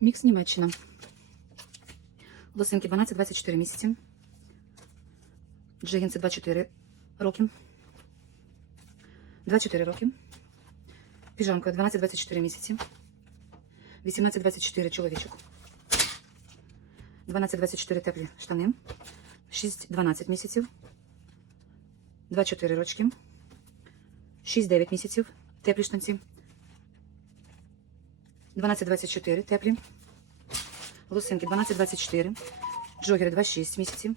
Мікс Німеччина. Лосинки 12-24 місяці. Джегінси 24 роки. 24 роки. Піжамка 12-24 місяці. 18-24 чоловічок. 12-24 теплі штани. 6-12 місяців. 2-4 рочки. 6-9 місяців. Теплі штанці. 12-24 теплі. Лусинки 12-24. Джогери 2-6 місяців.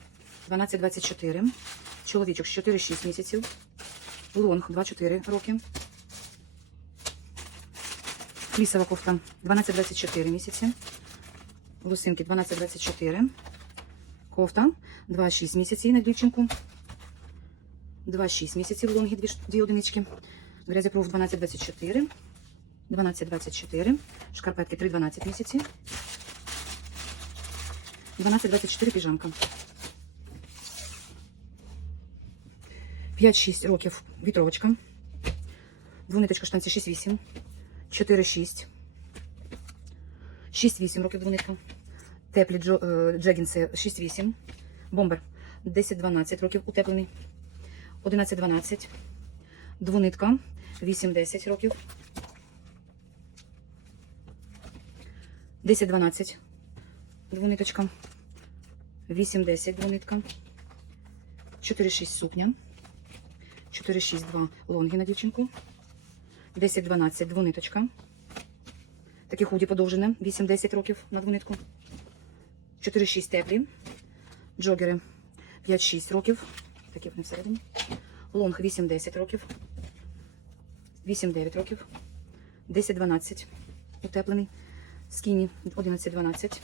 12-24. Чоловічок 4-6 місяців. Лонг 2-4 роки. Флісова кофта 12-24 місяці. Лусинки 12-24. Кофта 2-6 місяців на дівчинку. 2-6 місяців лонги, дві, одинички. Грязєпруф 12-24. 12-24. Шкарпетки 3-12 місяці. 12-24 піжамка. 5-6 років вітровочка. Двониточка штанці 6-8. 4-6. 6-8 років двонитка. Теплі е, джегінси 6-8. Бомбер 10-12 років утеплений. 11-12. Двонитка 8-10 років. 10-12. Двониточка. 8-10 двонитка. 4-6 сукня. 4-6-2 лонги на дівчинку. 10-12 двониточка. Такі худі подовжене. 8-10 років на двонитку. 4-6 теплі. Джогери 5-6 років. Такі вони всередині. Лонг 8-10 років. 8-9 років. 10-12 утеплений. Скіні 11-12.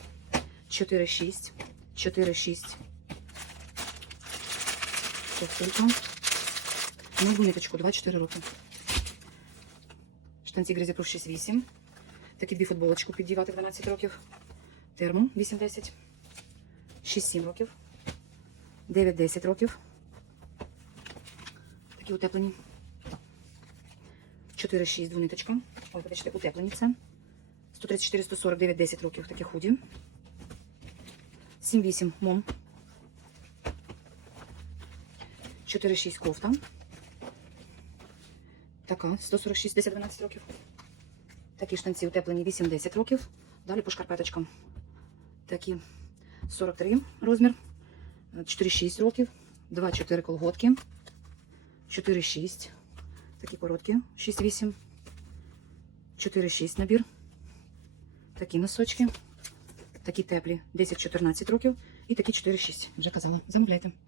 4-6. 4-6. Ковтулька. На двониточку 2-4 роки. Штанці Грізяпруф 6-8. Такі дві футболочку піддівати 12 років. Термо 8-10. 6-7 років. 9-10 років. Такі утеплені. 4-6 двониточка. Ой, вибачте, утеплені це. 134, 149, 10 років такі худі. 7-8 мом. 4-6 кофта. Така, 146, 10-12 років. Такі штанці утеплені 8-10 років. Далі по шкарпеточкам. Такі 43 розмір. 4-6 років. 2-4 колготки. 4-6. Такі короткі. 6-8. 4-6 набір. Такі носочки. Такі теплі. 10-14 років. І такі 4-6. Вже казала. Замовляйте.